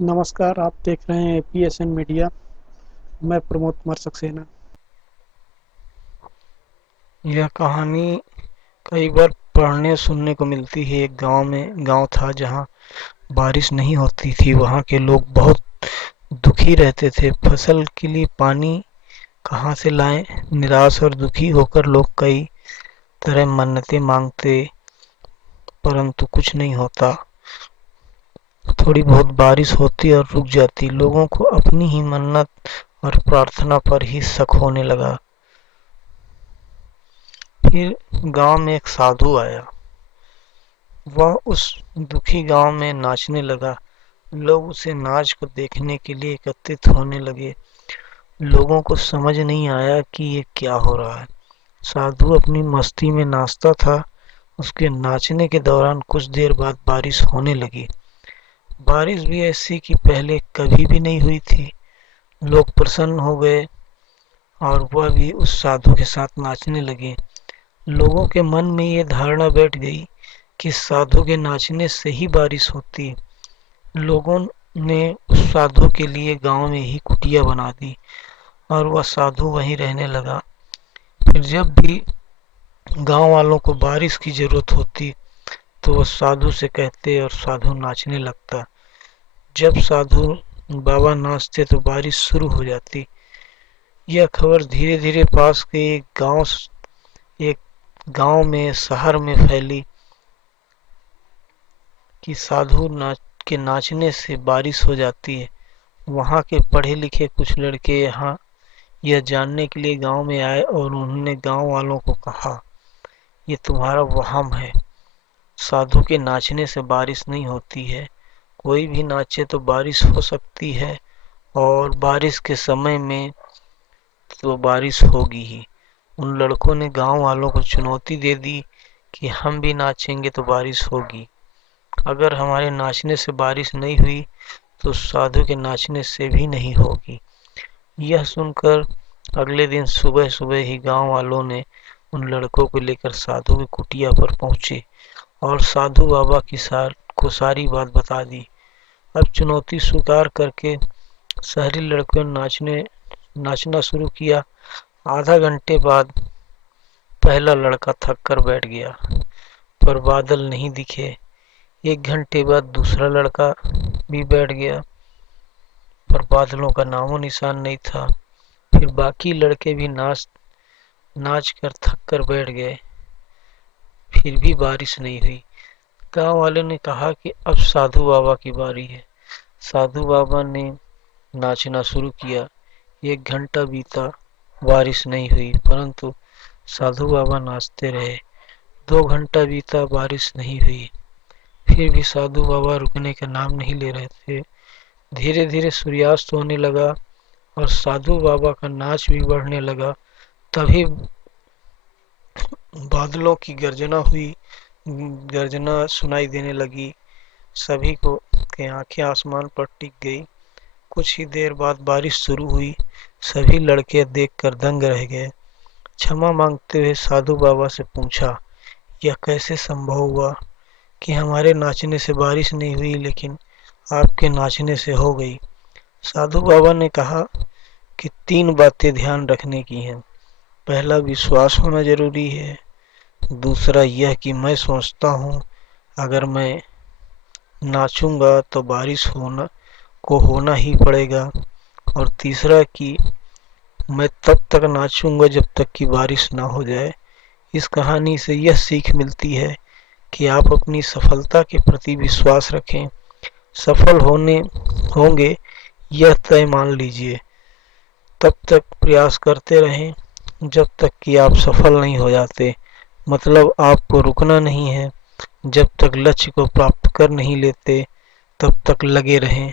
नमस्कार, आप देख रहे हैं पीएसएन मीडिया। मैं प्रमोद कुमार सक्सेना। यह कहानी कई बार पढ़ने सुनने को मिलती है। एक गांव था जहां बारिश नहीं होती थी। वहां के लोग बहुत दुखी रहते थे। फसल के लिए पानी कहां से लाएं? निराश और दुखी होकर लोग कई तरह मन्नतें मांगते, परंतु कुछ नहीं होता। थोड़ी बहुत बारिश होती और रुक जाती। लोगों को अपनी ही मन्नत और प्रार्थना पर ही शक होने लगा। फिर गांव में एक साधु आया। वह उस दुखी गांव में नाचने लगा। लोग उसे नाच को देखने के लिए एकत्रित होने लगे। लोगों को समझ नहीं आया कि ये क्या हो रहा है। साधु अपनी मस्ती में नाचता था। उसके नाचने के दौरान कुछ देर बाद बारिश होने लगी। बारिश भी ऐसी कि पहले कभी भी नहीं हुई थी। लोग प्रसन्न हो गए और वह भी उस साधु के साथ नाचने लगे। लोगों के मन में ये धारणा बैठ गई कि साधु के नाचने से ही बारिश होती है। लोगों ने उस साधु के लिए गांव में ही कुटिया बना दी और वह साधु वहीं रहने लगा। फिर जब भी गांव वालों को बारिश की जरूरत होती तो वह साधु से कहते और साधु नाचने लगता। जब साधु बाबा नाचते तो बारिश शुरू हो जाती। यह खबर धीरे धीरे पास के एक गांव में, शहर में फैली कि साधु के नाचने से बारिश हो जाती है। वहां के पढ़े लिखे कुछ लड़के यहाँ यह जानने के लिए गांव में आए और उन्होंने गांव वालों को कहा, ये तुम्हारा वहम है। साधु के नाचने से बारिश नहीं होती है। कोई भी नाचे तो बारिश हो सकती है, और बारिश के समय में तो बारिश होगी ही। उन लड़कों ने गांव वालों को चुनौती दे दी कि हम भी नाचेंगे तो बारिश होगी। अगर हमारे नाचने से बारिश नहीं हुई तो साधु के नाचने से भी नहीं होगी। यह सुनकर अगले दिन सुबह सुबह ही गांव वालों ने उन लड़कों को लेकर साधु की कुटिया पर पहुंचे और साधु बाबा को सारी बात बता दी। अब चुनौती स्वीकार करके शहरी लड़कों ने नाचना शुरू किया। आधा घंटे बाद पहला लड़का थक कर बैठ गया, पर बादल नहीं दिखे। एक घंटे बाद दूसरा लड़का भी बैठ गया, पर बादलों का नामो निशान नहीं था। फिर बाकी लड़के भी नाच कर थक कर बैठ गए, फिर भी बारिश नहीं हुई। गांव वाले ने कहा कि अब साधु बाबा की बारी है। साधु बाबा ने नाचना शुरू किया। एक घंटा बीता, बारिश नहीं हुई, परंतु साधु बाबा नाचते रहे। 2 घंटा बीता, बारिश नहीं हुई, फिर भी साधु बाबा रुकने का नाम नहीं ले रहे थे। धीरे धीरे सूर्यास्त होने लगा और साधु बाबा का नाच भी बढ़ने लगा। तभी बादलों की गर्जना सुनाई देने लगी। सभी को के आंखें आसमान पर टिक गई। कुछ ही देर बाद बारिश शुरू हुई। सभी लड़के देखकर दंग रह गए। क्षमा मांगते हुए साधु बाबा से पूछा, यह कैसे संभव हुआ कि हमारे नाचने से बारिश नहीं हुई लेकिन आपके नाचने से हो गई? साधु बाबा ने कहा कि 3 बातें ध्यान रखने की हैं। पहला, विश्वास होना जरूरी है। दूसरा यह कि मैं सोचता हूँ अगर मैं नाचूंगा तो बारिश होना ही पड़ेगा। और तीसरा कि मैं तब तक नाचूंगा जब तक कि बारिश ना हो जाए। इस कहानी से यह सीख मिलती है कि आप अपनी सफलता के प्रति विश्वास रखें। सफल होने होंगे यह तय मान लीजिए। तब तक प्रयास करते रहें जब तक कि आप सफल नहीं हो जाते। मतलब आपको रुकना नहीं है। जब तक लक्ष्य को प्राप्त कर नहीं लेते तब तक लगे रहें।